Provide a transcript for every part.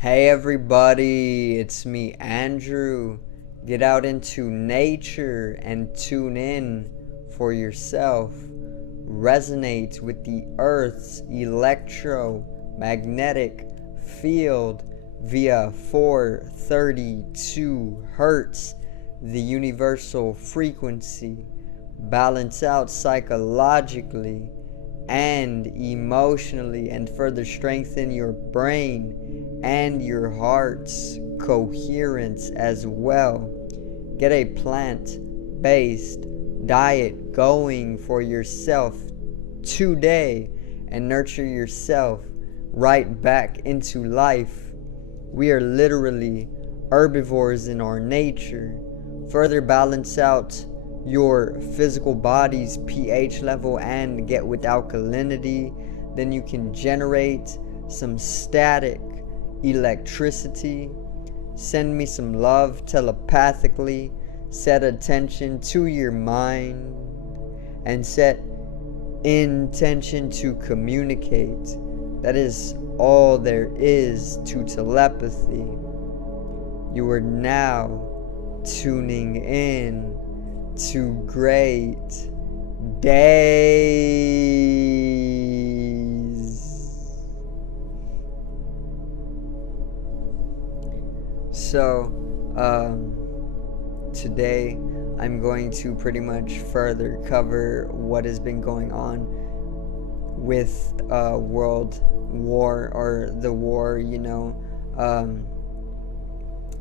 Hey everybody, it's me Andrew. Get out into nature and tune in for yourself. Resonate with the Earth's electromagnetic field via 432 Hertz, the universal frequency. Balance out psychologically and emotionally, and further strengthen your brain and your heart's coherence as well. Get a plant-based diet going for yourself today and nurture yourself right back into life. We are literally herbivores in our nature. Further balance out your physical body's pH level and get with alkalinity, then you can generate some static electricity. Send me some love telepathically. Set attention to your mind and set intention to communicate. That is all there is to telepathy. You are now tuning in to great days. So, today I'm going to pretty much further cover what has been going on with world war, or the war,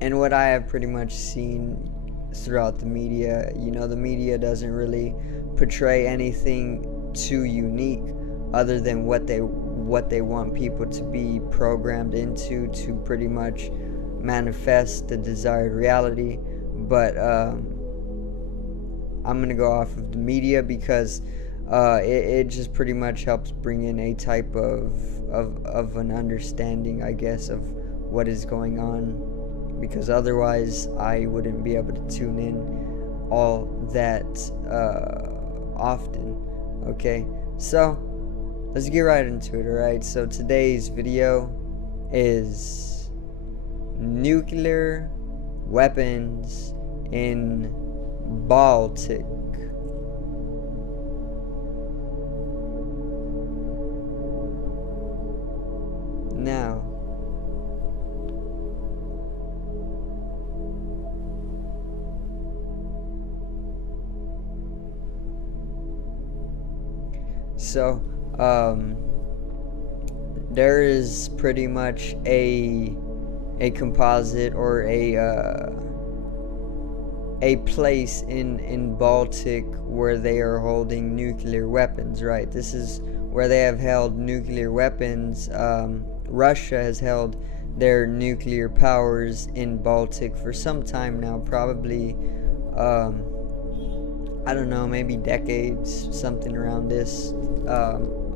and what I have pretty much seen throughout the media. The media doesn't really portray anything too unique other than what they want people to be programmed into to pretty much manifest the desired reality. But I'm gonna go off of the media because it just pretty much helps bring in a type of an understanding, I guess, of what is going on, because otherwise I wouldn't be able to tune in all that often. Okay, so let's get right into it. Alright, so today's video is nuclear weapons in Baltic. Now, so there is pretty much a composite, or a place in Baltic where they are holding nuclear weapons, right? This is where they have held nuclear weapons. Russia has held their nuclear powers in Baltic for some time now, probably I don't know, maybe decades, something around this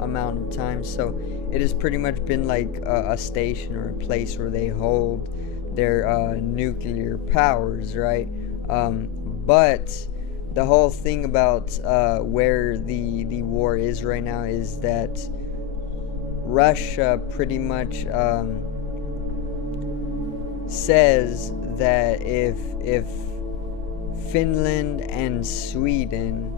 amount of time. So it has pretty much been like a station or a place where they hold their nuclear powers, right? But the whole thing about where the war is right now is that Russia pretty much says that if Finland and Sweden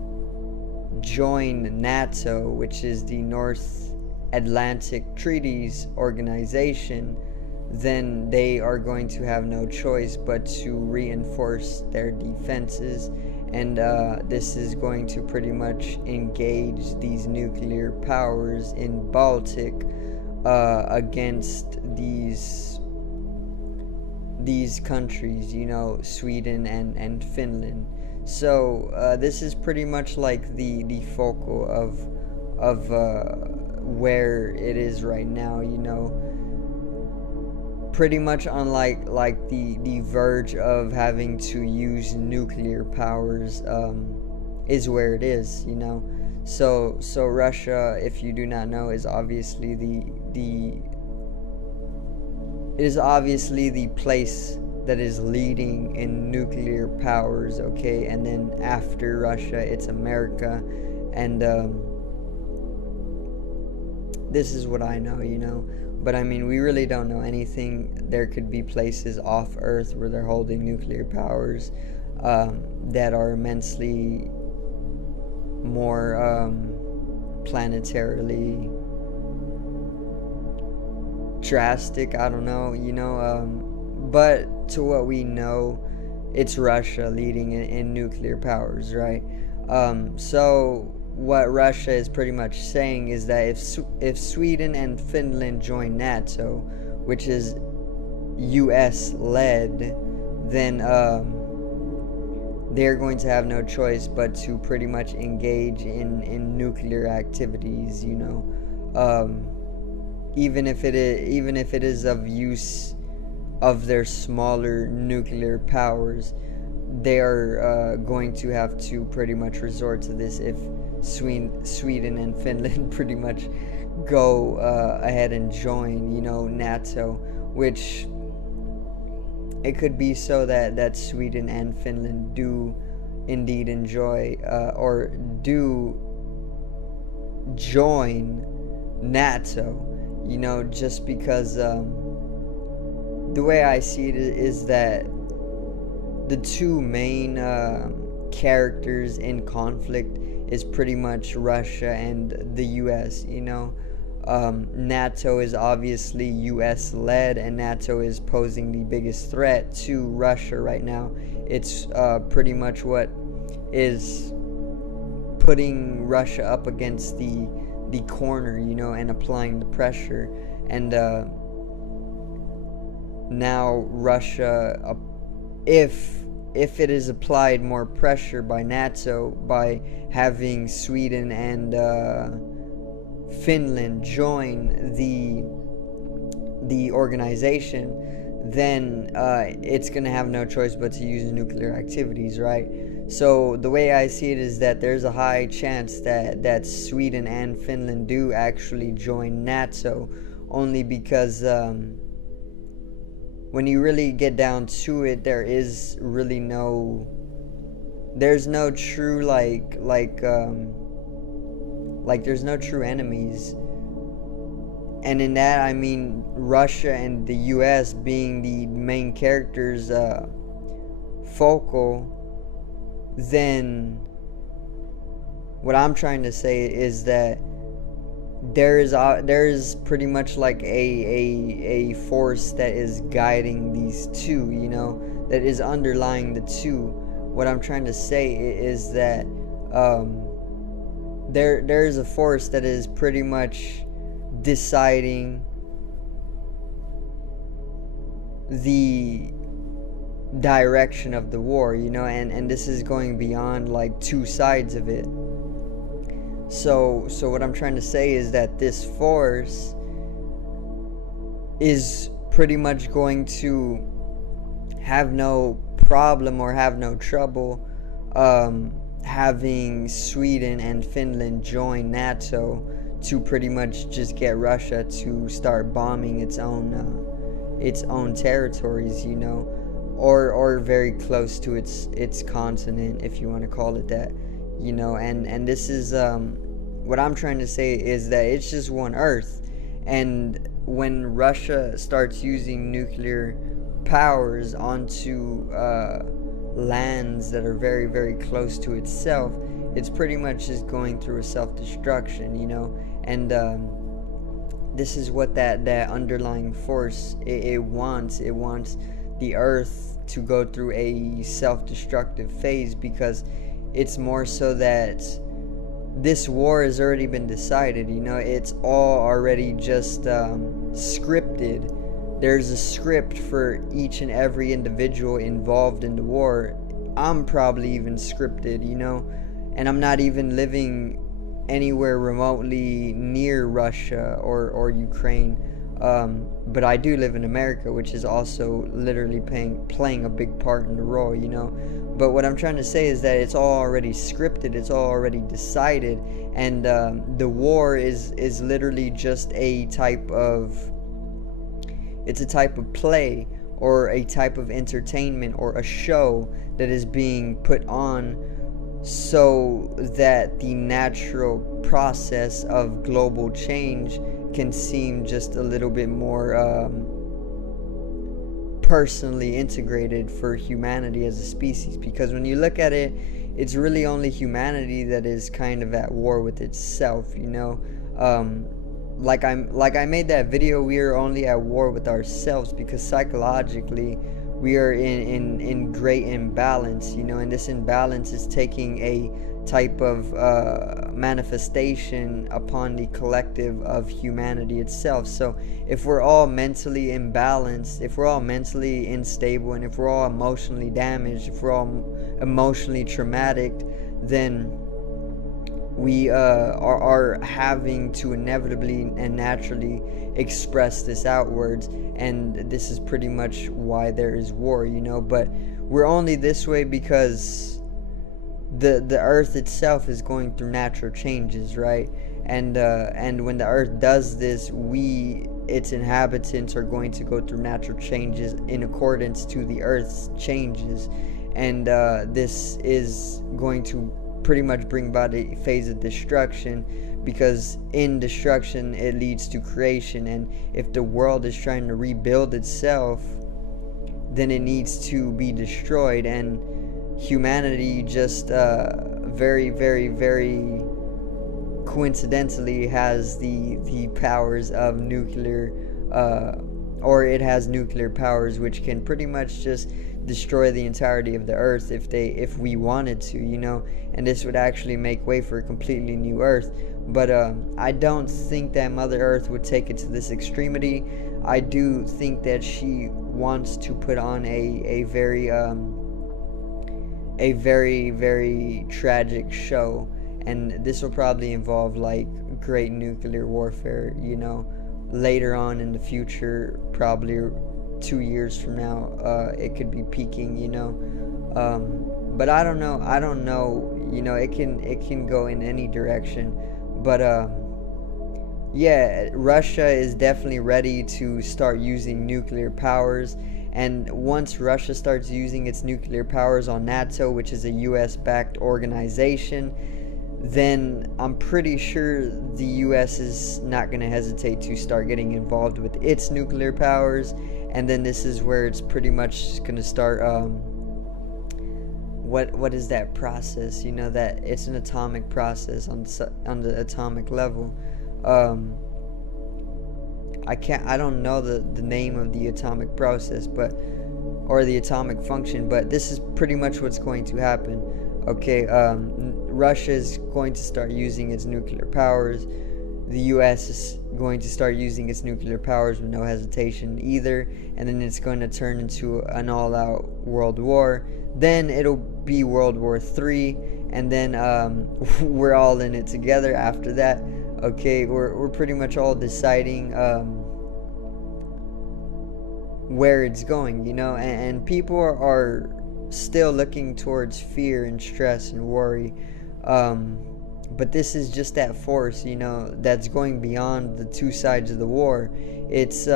join NATO, which is the North Atlantic Treaties Organization, then they are going to have no choice but to reinforce their defenses, and this is going to pretty much engage these nuclear powers in Baltic against these countries, Sweden and Finland. So this is pretty much like the focal of where it is right now, pretty much on like the verge of having to use nuclear powers is where it is, So Russia, if you do not know, is obviously it is obviously the place that is leading in nuclear powers, okay? And then after Russia, it's America. And this is what I know, But I mean, we really don't know anything. There could be places off Earth where they're holding nuclear powers that are immensely more planetarily drastic. I don't know, but to what we know, it's Russia leading in nuclear powers, right? So what Russia is pretty much saying is that if Sweden and Finland join NATO, which is U.S. led, then they're going to have no choice but to pretty much engage in nuclear activities, even if it is of use of their smaller nuclear powers. They are going to have to pretty much resort to this if Sweden and Finland pretty much go ahead and join, NATO, which it could be so that Sweden and Finland do indeed enjoy or do join NATO, just because the way I see it is that the two main characters in conflict is pretty much Russia and the US. NATO is obviously US led, and NATO is posing the biggest threat to Russia right now. It's pretty much what is putting Russia up against the corner, and applying the pressure. And now Russia, if it is applied more pressure by NATO by having Sweden and Finland join the organization, then it's going to have no choice but to use nuclear activities, right? So the way I see it is that there's a high chance that Sweden and Finland do actually join NATO, only because when you really get down to it, there's no true there's no true enemies. And in that I mean Russia and the US being the main characters focal. Then what I'm trying to say is that there is pretty much like a force that is guiding these two, that is underlying the two. What I'm trying to say is that there is a force that is pretty much deciding the direction of the war, and this is going beyond like two sides of it. So what I'm trying to say is that this force is pretty much going to have no problem or have no trouble having Sweden and Finland join NATO to pretty much just get Russia to start bombing its own territories, or very close to its continent, if you want to call it that, and this is what I'm trying to say is that it's just one Earth, and when Russia starts using nuclear powers onto lands that are very, very close to itself, it's pretty much just going through a self-destruction, and this is what that underlying force it wants. It wants the Earth to go through a self-destructive phase, because it's more so that this war has already been decided. It's all already just scripted. There's a script for each and every individual involved in the war. I'm probably even scripted, and I'm not even living anywhere remotely near Russia or Ukraine. But I do live in America, which is also literally playing a big part in the role, But what I'm trying to say is that it's all already scripted, it's all already decided, and the war is literally just a type of play, or a type of entertainment, or a show that is being put on so that the natural process of global change can seem just a little bit more personally integrated for humanity as a species, because when you look at it, it's really only humanity that is kind of at war with itself, you know. Like I made that video, we are only at war with ourselves, because psychologically we are in great imbalance, you know, and this imbalance is taking a type of manifestation upon the collective of humanity itself. So if we're all mentally imbalanced, if we're all mentally unstable, and if we're all emotionally damaged, if we're all emotionally traumatic, then we are having to inevitably and naturally express this outwards, and this is pretty much why there is war, you know. But we're only this way because the earth itself is going through natural changes, right? And when the earth does this, its inhabitants are going to go through natural changes in accordance to the earth's changes, and this is going to pretty much bring about a phase of destruction, because in destruction it leads to creation, and if the world is trying to rebuild itself, then it needs to be destroyed. And humanity just very, very, very coincidentally has the powers of nuclear, or it has nuclear powers, which can pretty much just destroy the entirety of the earth if we wanted to, you know. And this would actually make way for a completely new earth. But I don't think that Mother Earth would take it to this extremity. I do think that she wants to put on a very very tragic show, and this will probably involve like great nuclear warfare, you know, later on in the future, probably 2 years from now, it could be peaking, you know. But I don't know, you know, it can go in any direction. But yeah, Russia is definitely ready to start using nuclear powers, and once Russia starts using its nuclear powers on NATO, which is a US-backed organization, then I'm pretty sure the US is not going to hesitate to start getting involved with its nuclear powers. And then this is where it's pretty much going to start, what is that process, you know, that it's an atomic process on the atomic level. I don't know the name of the atomic process, but, or the atomic function, but this is pretty much what's going to happen. Okay, Russia is going to start using its nuclear powers. The US is going to start using its nuclear powers with no hesitation either, and then it's going to turn into an all-out world war. Then it'll be World War III, and then we're all in it together after that. Okay, we're pretty much all deciding where it's going, you know, and people are still looking towards fear and stress and worry, but this is just that force, you know, that's going beyond the two sides of the war. It's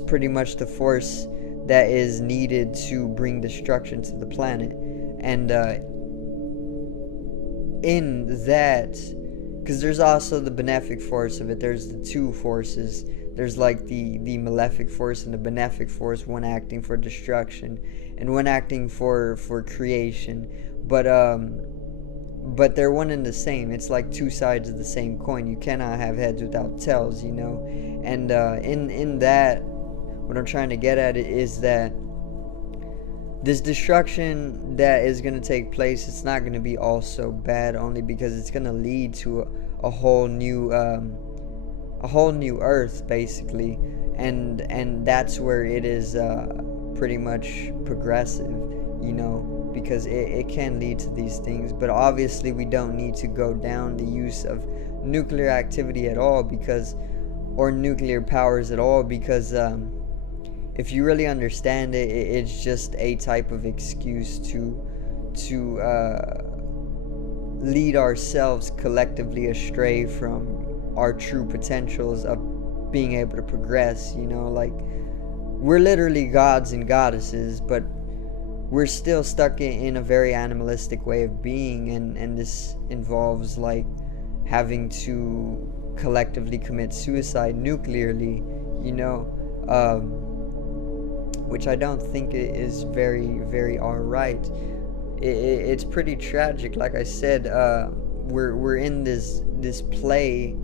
pretty much the force that is needed to bring destruction to the planet. And in that, because there's also the benefic force of it, there's the two forces. There's like the malefic force and the benefic force, one acting for destruction and one acting for creation. But they're one and the same. It's like two sides of the same coin. You cannot have heads without tails, you know. And in that, what I'm trying to get at is that this destruction that is going to take place, it's not going to be all so bad, only because it's going to lead to a whole new earth, basically, and that's where it is pretty much progressive, you know, because it can lead to these things. But obviously we don't need to go down the use of nuclear activity at all, because, or nuclear powers at all, because if you really understand it, it's just a type of excuse to lead ourselves collectively astray from our true potentials of being able to progress, you know. Like, we're literally gods and goddesses, but we're still stuck in a very animalistic way of being, and this involves like having to collectively commit suicide nuclearly, you know, which I don't think is very, very alright. It's pretty tragic. Like I said, we're in this play,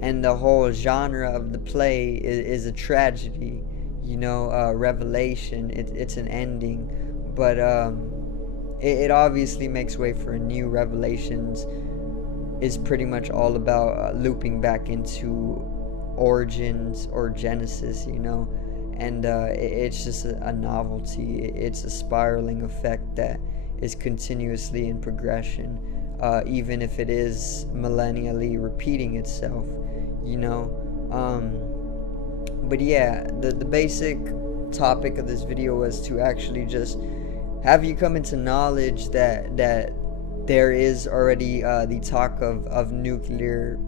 and the whole genre of the play is a tragedy, you know, revelation. It's an ending, but it obviously makes way for a new. Revelations is pretty much all about looping back into origins or Genesis, you know, and it's just a novelty. It's a spiraling effect that is continuously in progression, even if it is millennially repeating itself, you know. But yeah, the basic topic of this video was to actually just have you come into knowledge that there is already the talk of nuclear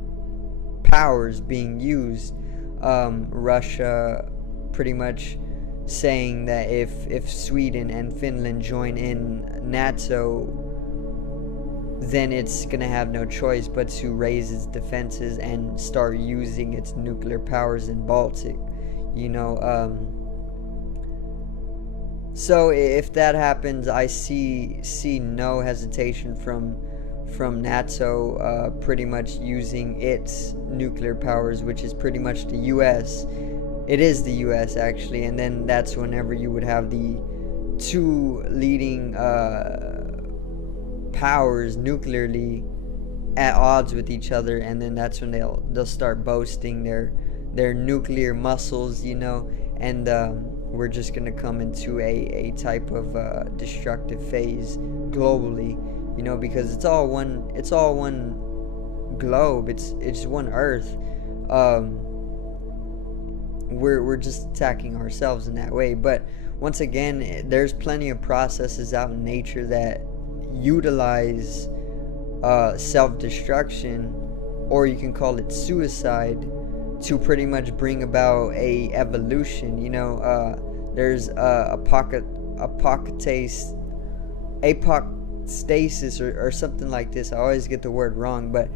powers being used. Russia pretty much saying that if Sweden and Finland join in NATO, then it's gonna have no choice but to raise its defenses and start using its nuclear powers in Baltic, you know. So if that happens, I see no hesitation from NATO pretty much using its nuclear powers, which is pretty much the US. It is the US actually, and then that's whenever you would have the two leading powers nuclearly at odds with each other, and then that's when they'll start boasting their nuclear muscles, you know, and we're just gonna come into a type of destructive phase globally, you know, because it's all one globe, it's one Earth. We're just attacking ourselves in that way. But once again, there's plenty of processes out in nature that utilize self-destruction, or you can call it suicide, to pretty much bring about a evolution, you know. There's apostasis or something like this. I always get the word wrong, but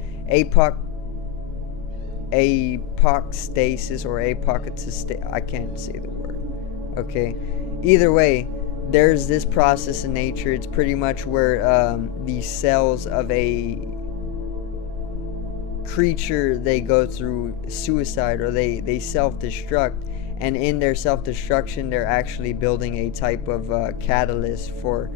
apostasis or apocastasis, I can't say the word. Okay, either way, there's this process in nature. It's pretty much where the cells of a creature, they go through suicide, or they self-destruct, and in their self-destruction they're actually building a type of catalyst for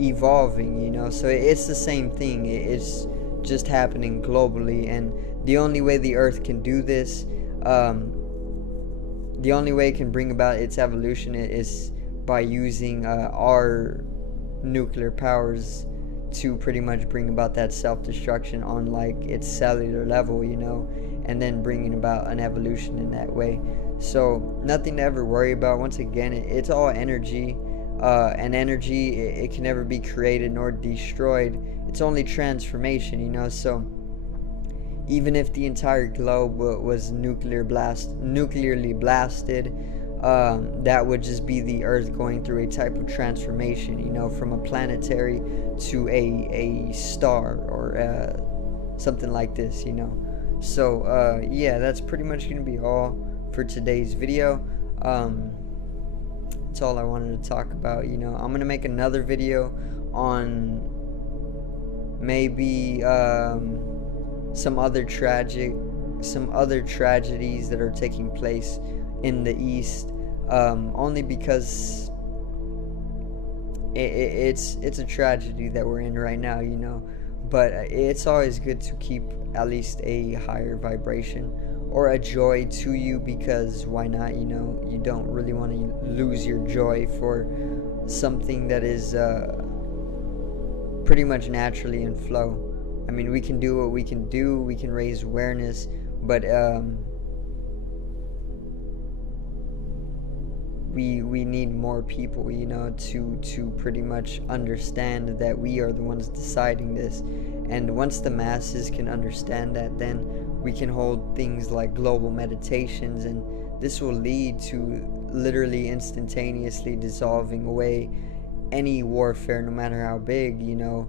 evolving, you know. So it's the same thing. It's just happening globally, and the only way the Earth can do this, the only way it can bring about its evolution is by using our nuclear powers to pretty much bring about that self-destruction on like its cellular level, you know, and then bringing about an evolution in that way. So nothing to ever worry about. Once again, it's all energy, and energy, it can never be created nor destroyed. It's only transformation, you know. So even if the entire globe was nuclearly blasted, that would just be the Earth going through a type of transformation, you know, from a planetary to a star, or something like this, you know. So yeah, that's pretty much gonna be all for today's video. That's all I wanted to talk about, you know. I'm gonna make another video on maybe some other tragedies that are taking place in the East, only because it's a tragedy that we're in right now, you know. But it's always good to keep at least a higher vibration or a joy to you, because why not, you know. You don't really want to lose your joy for something that is pretty much naturally in flow. I mean, we can do what we can do, we can raise awareness, but we need more people, you know, to pretty much understand that we are the ones deciding this. And once the masses can understand that, then we can hold things like global meditations, and this will lead to literally instantaneously dissolving away any warfare, no matter how big, you know.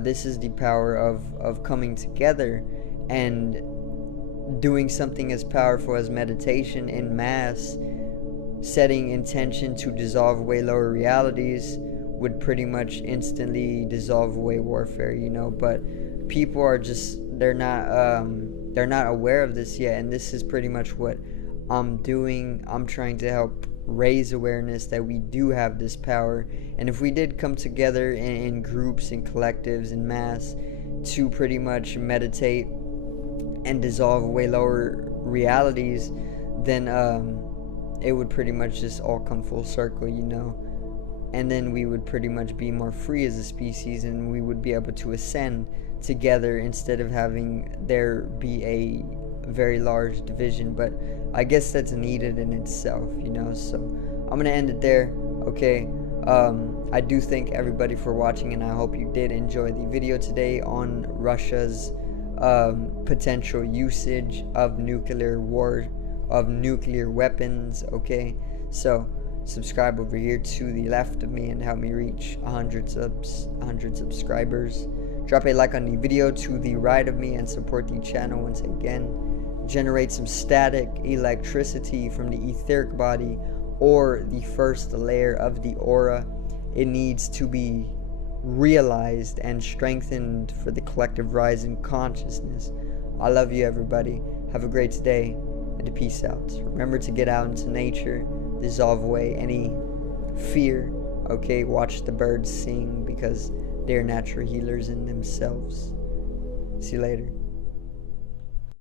This is the power of coming together and doing something as powerful as meditation in mass. Setting intention to dissolve away lower realities would pretty much instantly dissolve away warfare, but people are just, they're not aware of this yet, and this is pretty much what I'm doing. I'm trying to help raise awareness that we do have this power, and if we did come together in groups and collectives in mass to pretty much meditate and dissolve away lower realities, then it would pretty much just all come full circle, and then we would pretty much be more free as a species, and we would be able to ascend together instead of having there be a very large division. But I guess that's needed in itself, so I'm gonna end it there. Okay, I do thank everybody for watching, and I hope you did enjoy the video today on Russia's potential usage of nuclear weapons. Okay, so subscribe over here to the left of me and help me reach 100 subscribers. Drop a like on the video to the right of me and support the channel once again. Generate some static electricity from the etheric body or the first layer of the aura. It needs to be realized and strengthened for the collective rise in consciousness. I love you, everybody. Have a great day, and peace out. Remember to get out into nature, dissolve away any fear. Okay, watch the birds sing because they're natural healers in themselves. See you later.